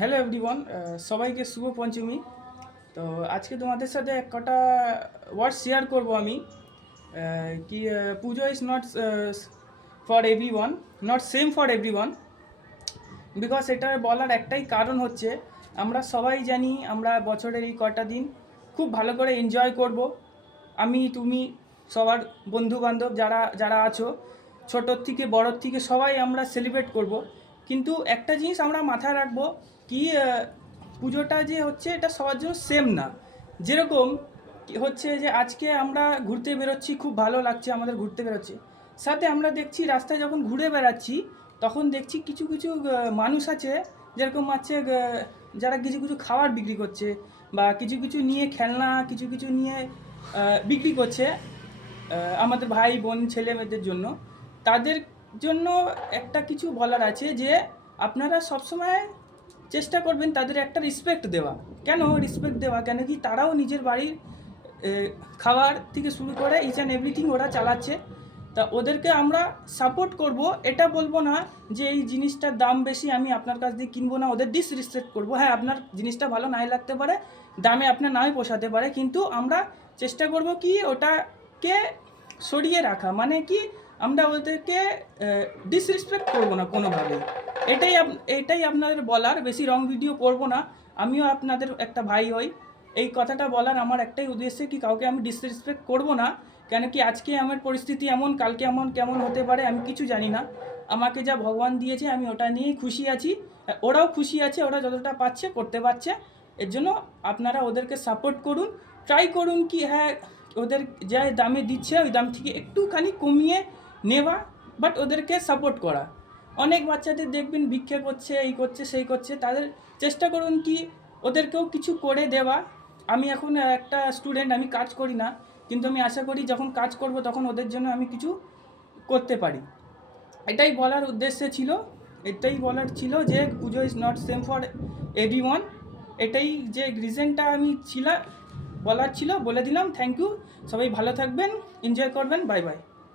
Hello everyone, সবাইকে শুভ পঞ্চমী। তো আজকে তোমাদের সাথে কটা ওয়ার্ড শেয়ার করব আমি। কি পুজো is not for everyone, not same for everyone. Because এটা বলার একটাই কারণ হচ্ছে, আমরা সবাই জানি আমরা বছরের এই কটা দিন খুব ভালো করে এনজয় করব। আমি, তুমি, সবার বন্ধুবান্ধব যারা যারা আছো, ছোটোর থেকে বড়োর থেকে সবাই আমরা সেলিব্রেট করব। কিন্তু একটা জিনিস আমরা মাথায় রাখবো, কি পুজোটা যে হচ্ছে এটা সবার জন্য সেম না। যেরকম হচ্ছে যে আজকে আমরা ঘুরতে বেরোচ্ছি, খুব ভালো লাগছে আমাদের ঘুরতে বেরোচ্ছে, সাথে আমরা দেখছি রাস্তায় যখন ঘুরে বেড়াচ্ছি তখন দেখছি কিছু কিছু মানুষ আছে, যেরকম আছে যারা কিছু কিছু খাবার বিক্রি করছে বা কিছু কিছু নিয়ে খেলনা কিছু কিছু নিয়ে বিক্রি করছে আমাদের ভাই বোন ছেলে মেয়েদের জন্য। তাদের জন্য একটা কিছু বলার আছে যে আপনারা সবসময় চেষ্টা করবেন তাদের একটা রেসপেক্ট দেওয়া। কেন রেসপেক্ট দেওয়া? কেন কি তারাও নিজের বাড়ির খাবার থেকে শুরু করে ইচ অ্যান্ড এভরিথিং ওরা চালাচ্ছে। তা ওদেরকে আমরা সাপোর্ট করব, এটা বলবো না যে এই জিনিসটার দাম বেশি আমি আপনার কাছ দিয়ে কিনবো না, ওদের ডিসরেসপেক্ট করবো। হ্যাঁ, আপনার জিনিসটা ভালো নাই লাগতে পারে, দামে আপনার নাই পোষাতে পারে, কিন্তু আমরা চেষ্টা করব কি ওটাকে সরিয়ে রাখা, মানে কি আমরা ওদেরকে ডিসরেসপেক্ট করবো না কোনোভাবেই। এটাই আপনাদের বলার, বেশি রং ভিডিও করব না। আমিও আপনাদের একটা ভাই হই, এই কথাটা বলার আমার একটাই উদ্দেশ্য, কি কাউকে আমি ডিসরেসপেক্ট করব না। কেন কি আজকে আমার পরিস্থিতি এমন, কালকে এমন কেমন হতে পারে আমি কিছু জানি না। আমাকে যা ভগবান দিয়েছে আমি ওটা নিয়েই খুশি আছি, ওরাও খুশি আছে, ওরা যতটা পাচ্ছে করতে পারছে। এর জন্য আপনারা ওদেরকে সাপোর্ট করুন, ট্রাই করুন কি হ্যাঁ ওদের যা দামে দিচ্ছে ওই দাম থেকে একটুখানি কমিয়ে নেওয়া, বাট ওদেরকে সাপোর্ট করা। অনেক বাচ্চাদের দেখবেন ভিক্ষা করছে, এই করছে সেই করছে, তাদের চেষ্টা করুন কি ওদেরকেও কিছু করে দেওয়া। আমি এখন একটা স্টুডেন্ট, আমি কাজ করি না, কিন্তু আমি আশা করি যখন কাজ করব তখন ওদের জন্য আমি কিছু করতে পারি। এটাই বলার উদ্দেশ্যে ছিল, এটাই বলার ছিল যে পুজো is not same for everyone. এটাই যে রিজনটা আমি বলার ছিল, বলে দিলাম। থ্যাংক ইউ, সবাই ভালো থাকবেন, এনজয় করবেন, বাই বাই।